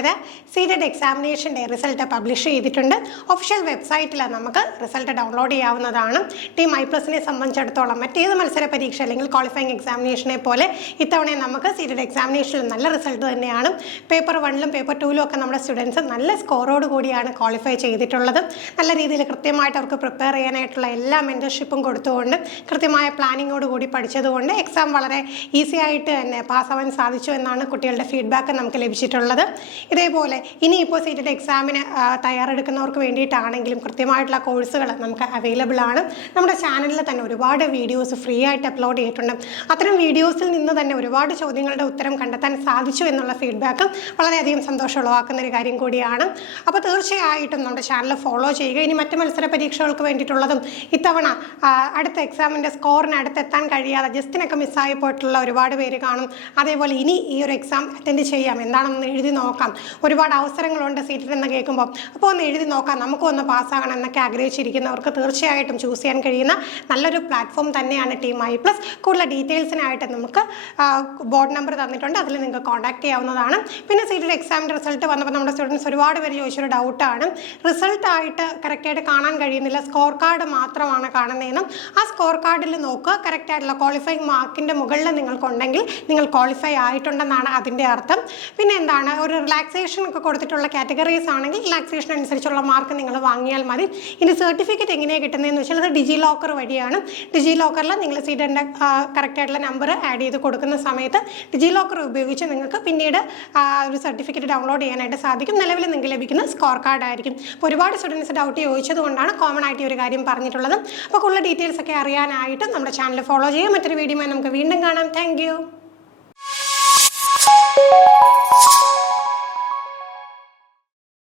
അക്ഷര seated എക്സാമിനേഷൻ്റെ result publish ചെയ്തിട്ടുണ്ട്. Official വെബ്സൈറ്റിൽ നമുക്ക് റിസൾട്ട് ഡൗൺലോഡ് ചെയ്യാവുന്നതാണ്. ടീം ഐപ്ലസിനെ സംബന്ധിച്ചിടത്തോളം മറ്റേത് മത്സര പരീക്ഷ അല്ലെങ്കിൽ ക്വാളിഫയിങ് എക്സാമിനേഷനെ പോലെ ഇത്തവണ നമുക്ക് സീറ്റഡ് എക്സാമിനേഷനിൽ നല്ല റിസൾട്ട് തന്നെയാണ്. പേപ്പർ 1ലും പേപ്പർ 2ലും ഒക്കെ നമ്മുടെ സ്റ്റുഡൻസ് നല്ല സ്കോറോട് കൂടിയാണ് ക്വാളിഫൈ ചെയ്തിട്ടുള്ളത്. നല്ല രീതിയിൽ കൃത്യമായിട്ട് അവർക്ക് പ്രിപ്പയർ ചെയ്യാനായിട്ടുള്ള എല്ലാ മെൻറ്റർഷിപ്പും കൊടുത്തുകൊണ്ട് കൃത്യമായ പ്ലാനിങ്ങോട് കൂടി പഠിച്ചതുകൊണ്ട് എക്സാം വളരെ ഈസി ആയിട്ട് തന്നെ പാസ്സാവാൻ സാധിച്ചു എന്നാണ് കുട്ടികളുടെ ഫീഡ്ബാക്ക് നമുക്ക് ലഭിച്ചിട്ടുള്ളത്. ഇതേപോലെ ഇനിയിപ്പോൾ സീറ്റഡ് എക്സാമിന് തയ്യാറെടുക്കുന്നവർക്ക് വേണ്ടിയിട്ടാണെങ്കിലും കൃത്യമായിട്ടുള്ള കോഴ്സുകൾ നമുക്ക് അവൈലബിൾ ആണ്. നമ്മുടെ ചാനലിൽ തന്നെ ഒരുപാട് വീഡിയോസ് ഫ്രീ ആയിട്ട് അപ്ലോഡ് ചെയ്തിട്ടുണ്ട്. അത്തരം വീഡിയോസിൽ നിന്ന് തന്നെ ഒരുപാട് ചോദ്യങ്ങളുടെ ഉത്തരം കണ്ടെത്താൻ സാധിച്ചു എന്നുള്ള ഫീഡ്ബാക്ക് വളരെയധികം സന്തോഷം ഉളവാക്കുന്നൊരു കാര്യം കൂടിയാണ്. അപ്പോൾ തീർച്ചയായിട്ടും നമ്മുടെ ചാനൽ ഫോളോ ചെയ്യുക. ഇനി മറ്റ് മത്സര പരീക്ഷകൾക്ക് വേണ്ടിയിട്ടുള്ളതും ഇത്തവണ അടുത്ത എക്സാമിൻ്റെ സ്കോറിന് അടുത്തെത്താൻ കഴിയാതെ ജസ്റ്റിനൊക്കെ മിസ്സായി പോയിട്ടുള്ള ഒരുപാട് പേര് കാണും. അതേപോലെ ഇനി ഈ ഒരു എക്സാം അറ്റൻഡ് ചെയ്യാം, എന്താണെന്ന് എഴുതി നോക്കാം, ഒരുപാട് അവസരങ്ങളുണ്ട് സീറ്റിൽ എന്ന് കേൾക്കുമ്പോൾ, അപ്പോൾ ഒന്ന് എഴുതി നോക്കാം, നമുക്കൊന്ന് പാസ്സാകണം എന്നൊക്കെ ആഗ്രഹിച്ചിരിക്കുന്നവർക്ക് തീർച്ചയായിട്ടും ചൂസ് ചെയ്യാൻ കഴിയുന്ന നല്ലൊരു പ്ലാറ്റ്ഫോം തന്നെയാണ് ടീം ഐപ്ലസ്. കൂടുതൽ ഡീറ്റെയിൽസിനായിട്ട് നമുക്ക് ബോർഡ് നമ്പർ തന്നിട്ടുണ്ട്, അതിൽ നിങ്ങൾക്ക് കോൺടാക്ട് ചെയ്യാവുന്നതാണ്. പിന്നെ സീറ്റഡ് എക്സാമിൻ്റെ റിസൾട്ട് വന്നപ്പോൾ നമ്മുടെ സ്റ്റുഡൻസ് ഒരുപാട് പേര് ചോദിച്ചൊരു ഡൗട്ടാണ്, റിസൾട്ടായിട്ട് കറക്റ്റായിട്ട് കാണാൻ കഴിയുന്നില്ല, സ്കോർ കാർഡ് മാത്രമാണ് കാണുന്നതെന്നും. ആ സ്കോർ കാർഡിൽ നോക്കുക, കറക്റ്റായിട്ടുള്ള ക്വാളിഫയിങ് മാർക്കിൻ്റെ മുകളിൽ നിങ്ങൾക്കുണ്ടെങ്കിൽ നിങ്ങൾ ക്വാളിഫൈ ആയിട്ടുണ്ടെന്നാണ് അതിൻ്റെ അർത്ഥം. പിന്നെ എന്താണ്, ഒരു റിലാക്സേഷൻ ഒക്കെ കൊടുത്തിട്ടുള്ള കാറ്റഗറീസ് ആണെങ്കിൽ റിലാക്സേഷൻ അനുസരിച്ചുള്ള മാർക്ക് നിങ്ങൾ വാങ്ങിയാൽ മതി. ഇനി സർട്ടിഫിക്കറ്റ് എങ്ങനെയാണ് കിട്ടുന്നതെന്ന് വെച്ചാൽ അത് ഡിജി ലോക്കർ വഴിയാണ്. ഡിജി ലോക്കറിൽ നിങ്ങൾ സീറ്റിൻ്റെ കറക്റ്റായിട്ടുള്ള നമ്പർ ആഡ് ചെയ്ത് കൊടുക്കുന്ന സമയത്ത് ഡിജി ലോക്കർ ഉപയോഗിച്ച് നിങ്ങൾക്ക് പിന്നീട് ഒരു സർട്ടിഫിക്കറ്റ് ഡൗൺലോഡ് ചെയ്യാനായിട്ട് സാധിക്കും. നിലവിൽ നിങ്ങൾക്ക് ലഭിക്കുന്ന സ്കോർ കാർഡ് ആയിരിക്കും. അപ്പോൾ ഒരുപാട് സ്റ്റുഡൻസ് ഡൗട്ട് ചോദിച്ചത് കൊണ്ടാണ് കോമൺ ആയിട്ട് ഒരു കാര്യം പറഞ്ഞിട്ടുള്ളത്. അപ്പോൾ കൂടുതൽ ഡീറ്റെയിൽസ് ഒക്കെ അറിയാനായിട്ട് നമ്മുടെ ചാനൽ ഫോളോ ചെയ്യുക. മറ്റൊരു വീഡിയോയുമായി നമുക്ക് വീണ്ടും കാണാം. Thank you.